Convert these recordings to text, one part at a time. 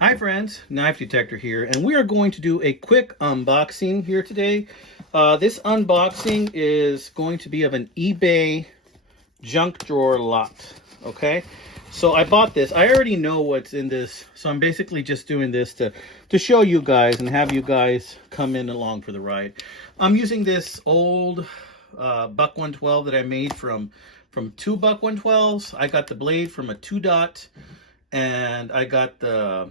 Hi friends, Knife Detector here, and we are going to do a quick unboxing here today. This unboxing is going to be of an eBay junk drawer lot, okay? So I bought this. I already know what's in this, so I'm basically just doing this to show you guys and have you guys come in along for the ride. I'm using this old Buck 112 that I made from two Buck 112s. I got the blade from a 2-dot, and I got the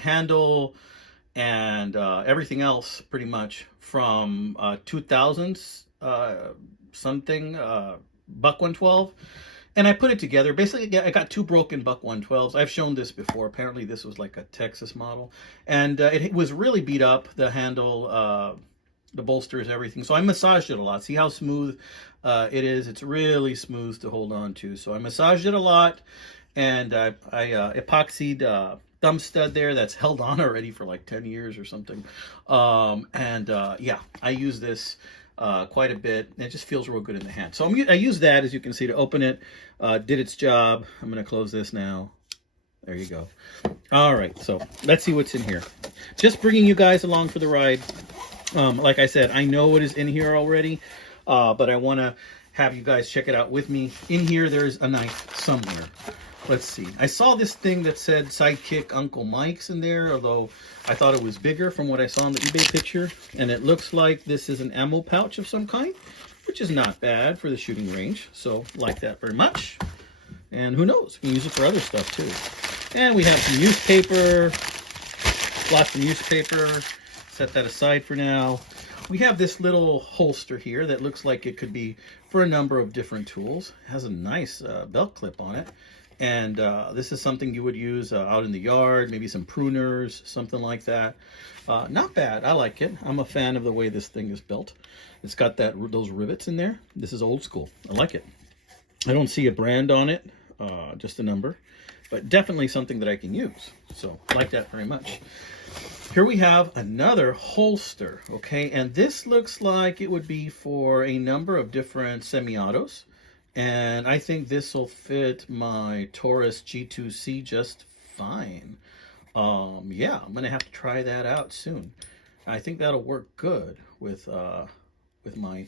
handle and everything else pretty much from 2000s something Buck 112, and I put it together. Basically, I got two broken Buck 112s. I've shown this before. Apparently this was like a Texas model, and it was really beat up, the handle, the bolsters, everything. So I massaged it a lot. See how smooth it is? It's really smooth to hold on to. So I massaged it a lot, and I epoxied thumb stud there that's held on already for like 10 years or something. Yeah, I use this quite a bit. It just feels real good in the hand. So I use that, as you can see, to open it. Did its job. I'm going to close this now. There you go. All right, so let's see what's in here. Just bringing you guys along for the ride. Like I said, I know what is in here already, but I want to have you guys check it out with me. In here, there's a knife somewhere. Let's see. I saw this thing that said Sidekick Uncle Mike's in there, although I thought it was bigger from what I saw in the eBay picture. And it looks like this is an ammo pouch of some kind, which is not bad for the shooting range. So, like that very much. And who knows, we can use it for other stuff too. And we have some newspaper, lots of newspaper. Set that aside for now. We have this little holster here that looks like it could be for a number of different tools. It has a nice belt clip on it. And this is something you would use out in the yard, maybe some pruners, something like that. Not bad. I like it. I'm a fan of the way this thing is built. It's got those rivets in there. This is old school. I like it. I don't see a brand on it, just a number, but definitely something that I can use. So I like that very much. Here we have another holster, okay? And this looks like it would be for a number of different semi-autos. And I think this will fit my Taurus G2C just fine. Yeah, I'm gonna have to try that out soon. I think that'll work good with my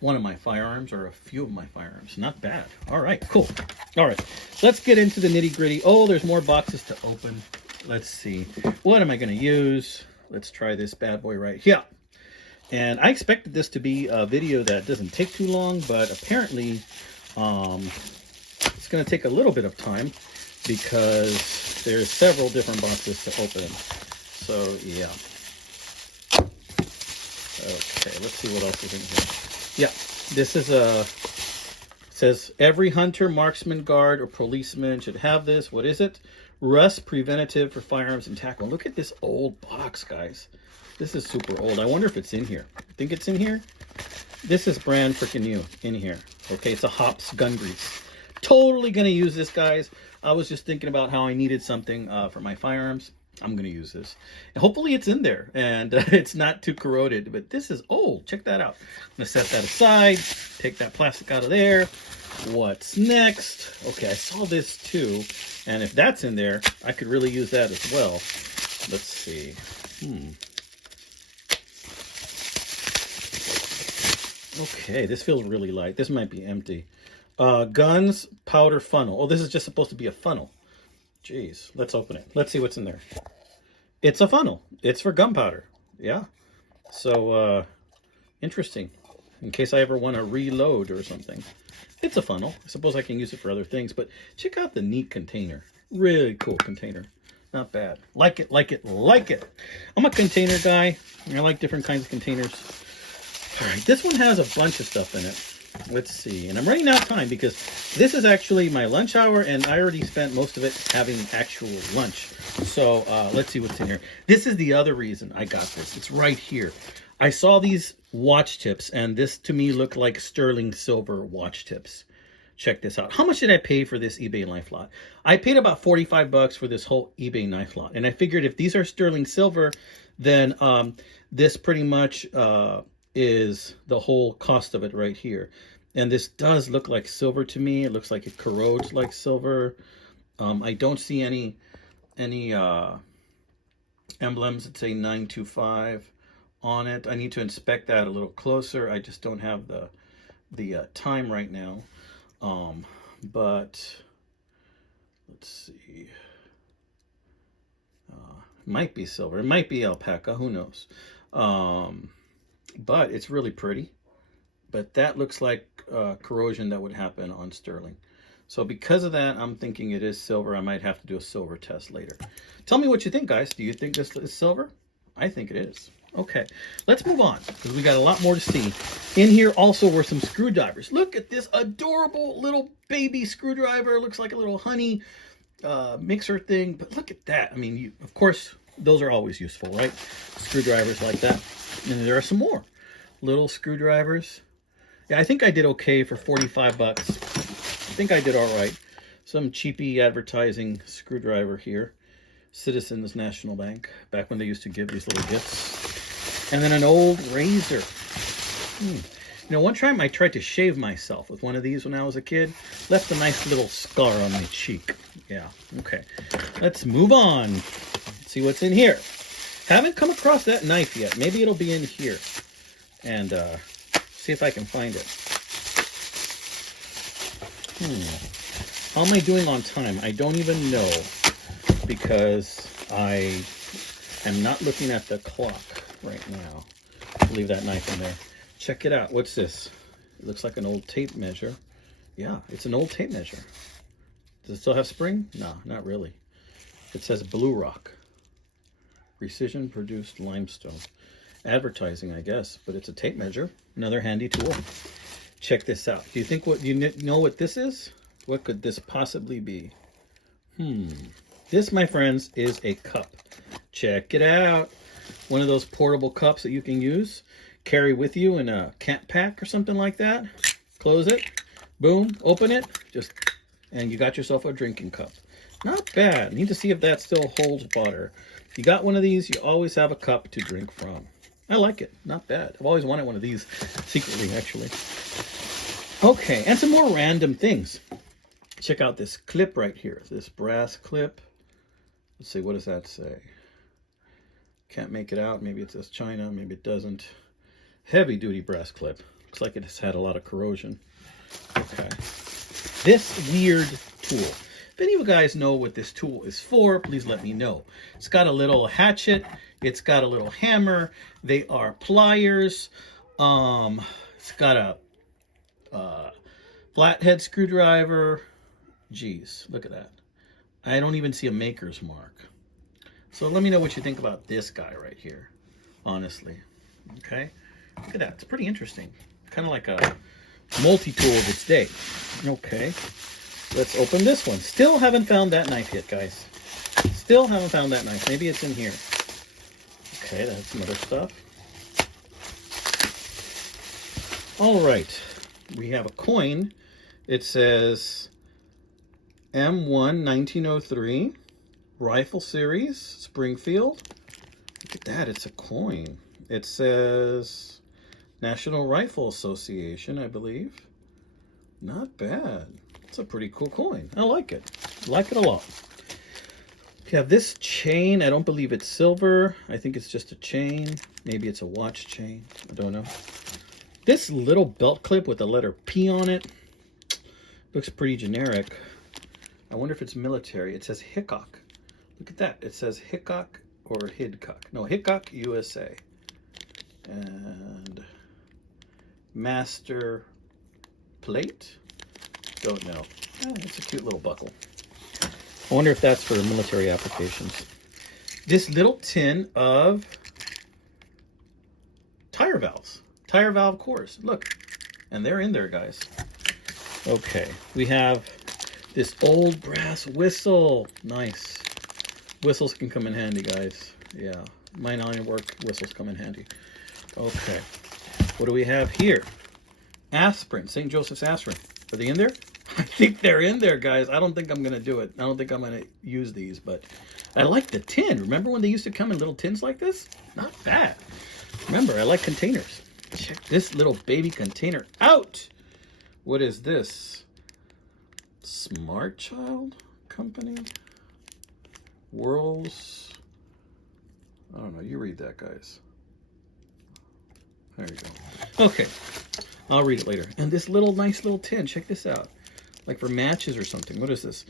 one of my firearms, or a few of my firearms. Not bad. All right, cool. All right, let's get into the nitty gritty. Oh, there's more boxes to open. Let's see. What am I gonna use? Let's try this bad boy right here. And I expected this to be a video that doesn't take too long, but apparently it's going to take a little bit of time because there's several different boxes to open. So yeah. Okay, let's see what else is in here. Yeah, this is says every hunter, marksman, guard, or policeman should have this. What is it? Rust preventative for firearms and tackle. Look at this old box, guys. This is super old. I wonder if it's in here. Think it's in here? This is brand freaking new in here. Okay, it's a Hops gun grease. Totally gonna use this, guys. I was just thinking about how I needed something for my firearms. I'm gonna use this. And hopefully it's in there and it's not too corroded, but this is old. Check that out. I'm gonna set that aside, take that plastic out of there. What's next? Okay, I saw this too, and if that's in there, I could really use that as well. Let's see. Okay, this feels really light. This might be empty. Guns, powder, funnel. Oh, this is just supposed to be a funnel. Jeez, let's open it. Let's see what's in there. It's a funnel. It's for gunpowder. Yeah. So, interesting. In case I ever want to reload or something. It's a funnel. I suppose I can use it for other things, but check out the neat container. Really cool container. Not bad. Like it, like it, like it. I'm a container guy. I like different kinds of containers. All right, this one has a bunch of stuff in it. Let's see. And I'm running out of time because this is actually my lunch hour, and I already spent most of it having actual lunch. So let's see what's in here. This is the other reason I got this. It's right here. I saw these watch tips, and this to me looked like sterling silver watch tips. Check this out. How much did I pay for this eBay knife lot? I paid about 45 bucks for this whole eBay knife lot. And I figured if these are sterling silver, then this pretty much is the whole cost of it right here. And this does look like silver to me. It looks like it corrodes like silver. I don't see any any emblems that say 925 on it. I need to inspect that a little closer. I just don't have the time right now. But let's see. It might be silver. It might be alpaca. Who knows? But it's really pretty. But that looks like corrosion that would happen on sterling. So because of that, I'm thinking it is silver. I might have to do a silver test later. Tell me what you think, guys. Do you think this is silver? I think it is. Okay, let's move on because we got a lot more to see. In here also were some screwdrivers. Look at this adorable little baby screwdriver. Looks like a little honey mixer thing. But look at that. I mean, of course, those are always useful, right? Screwdrivers like that. And there are some more little screwdrivers. Yeah, I think I did okay for 45 bucks. I think I did all right. Some cheapy advertising screwdriver here. Citizens National Bank, back when they used to give these little gifts. And then an old razor. You know, one time I tried to shave myself with one of these when I was a kid. Left a nice little scar on my cheek. Yeah, okay. Let's move on. Let's see what's in here. Haven't come across that knife yet. Maybe it'll be in here. And see if I can find it. How am I doing on time? I don't even know because I am not looking at the clock right now. Leave that knife in there. Check it out. What's this? It looks like an old tape measure. Yeah, it's an old tape measure. Does it still have spring? No, not really. It says Blue Rock. Precision produced limestone. Advertising, I guess, but it's a tape measure. Another handy tool. Check this out. Do you think you know what this is? What could this possibly be? This, my friends, is a cup. Check it out. One of those portable cups that you can use, carry with you in a camp pack or something like that. Close it, boom, open it, and you got yourself a drinking cup. Not bad. Need to see if that still holds water. If you got one of these, you always have a cup to drink from. I like it. Not bad. I've always wanted one of these secretly, actually. Okay, and some more random things. Check out this clip right here. This brass clip. Let's see, what does that say? Can't make it out. Maybe it says China, maybe it doesn't. Heavy duty brass clip. Looks like it has had a lot of corrosion. Okay. This weird tool. If any of you guys know what this tool is for, please let me know. It's got a little hatchet. It's got a little hammer. They are pliers. It's got a flathead screwdriver. Geez, look at that. I don't even see a maker's mark. So let me know what you think about this guy right here, honestly. Okay, look at that. It's pretty interesting. Kind of like a multi-tool of its day. Okay, let's open this one. Still haven't found that knife yet, guys. Still haven't found that knife. Maybe it's in here. Okay, that's some other stuff. All right, we have a coin. It says M1 1903 Rifle Series Springfield. Look at that, it's a coin. It says National Rifle Association, I believe. Not bad. It's a pretty cool coin. I like it. Like it a lot. We have this chain. I don't believe it's silver. I think it's just a chain. Maybe it's a watch chain. I don't know. This little belt clip with the letter P on it looks pretty generic. I wonder if it's military. It says Hickok. Look at that. It says Hickok or Hidcock. No, Hickok, USA. And master plate. Don't know. It's a cute little buckle. I wonder if that's for military applications. This little tin of tire valves. Tire valve cores. Look. And they're in there, guys. Okay. We have this old brass whistle. Nice. Whistles can come in handy, guys. Yeah. Mine iron work whistles come in handy. Okay. What do we have here? Aspirin. St. Joseph's aspirin. Are they in there? I think they're in there, guys. I don't think I'm going to do it. I don't think I'm going to use these, but I like the tin. Remember when they used to come in little tins like this? Not bad. Remember, I like containers. Check this little baby container out. What is this? Smart Child Company? Whirls. I don't know. You read that, guys. There you go. Okay. I'll read it later. And this nice little tin. Check this out. Like for matches or something. What is this?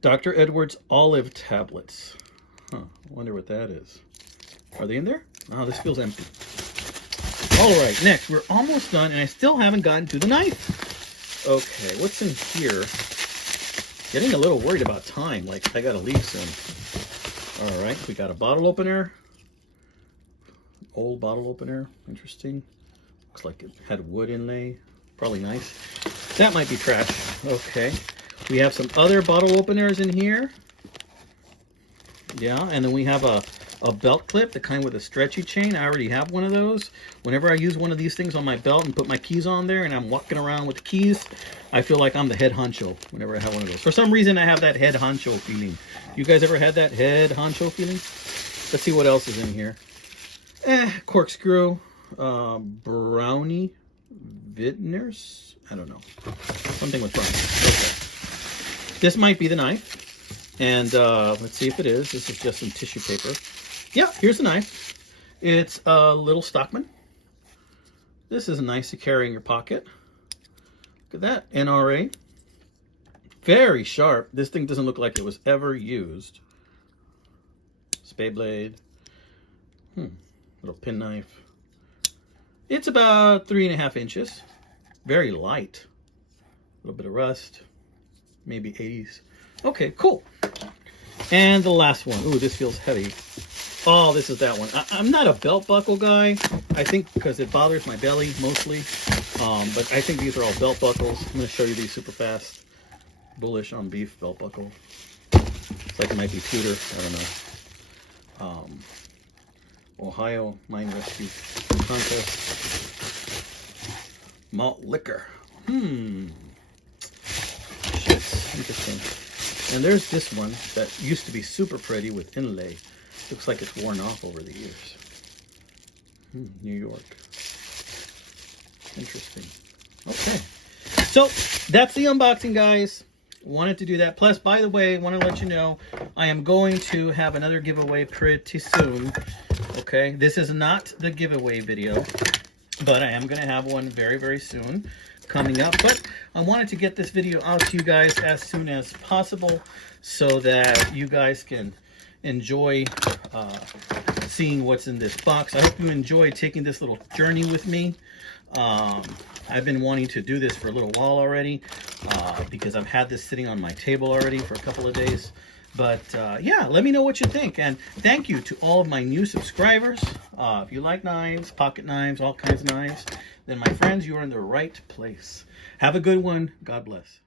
Dr. Edwards olive tablets. Huh. I wonder what that is. Are they in there? Oh, this feels empty. All right. Next, we're almost done, and I still haven't gotten to the knife. Okay. What's in here? Getting a little worried about time. Like, I got to leave soon. All right. We got a bottle opener. Old bottle opener. Interesting. Looks like it had wood inlay. Probably nice. That might be trash. Okay. We have some other bottle openers in here. Yeah, and then we have a belt clip, the kind with a stretchy chain. I already have one of those. Whenever I use one of these things on my belt and put my keys on there and I'm walking around with the keys, I feel like I'm the head honcho whenever I have one of those. For some reason, I have that head honcho feeling. You guys ever had that head honcho feeling? Let's see what else is in here. Corkscrew, brownie, vintners. I don't know. Something with brownie. Okay. This might be the knife. And let's see if it is. This is just some tissue paper. Yeah, here's the knife. It's a little Stockman. This is nice to carry in your pocket. Look at that. NRA. Very sharp. This thing doesn't look like it was ever used. Spade blade. Little penknife. It's about 3.5 inches. Very light. A little bit of rust. Maybe 80s. Okay, cool. And the last one. Ooh, this feels heavy. Oh, this is that one. I'm not a belt buckle guy. I think because it bothers my belly mostly. But I think these are all belt buckles. I'm going to show you these super fast. Bullish on beef belt buckle. It's like it might be Tudor. I don't know. Ohio Mine Rescue Contest. Malt liquor. Interesting. And there's this one that used to be super pretty with inlay. Looks like it's worn off over the years. New York. Interesting. Okay. So that's the unboxing, guys. Wanted to do that. Plus, by the way, want to let you know, I am going to have another giveaway pretty soon. Okay. This is not the giveaway video, but I am going to have one very, very soon coming up. But I wanted to get this video out to you guys as soon as possible so that you guys can enjoy seeing what's in this box. I hope you enjoyed taking this little journey with me. I've been wanting to do this for a little while already because I've had this sitting on my table already for a couple of days. But yeah, let me know what you think. And thank you to all of my new subscribers. If you like knives, pocket knives, all kinds of knives, then my friends, you are in the right place. Have a good one. God bless.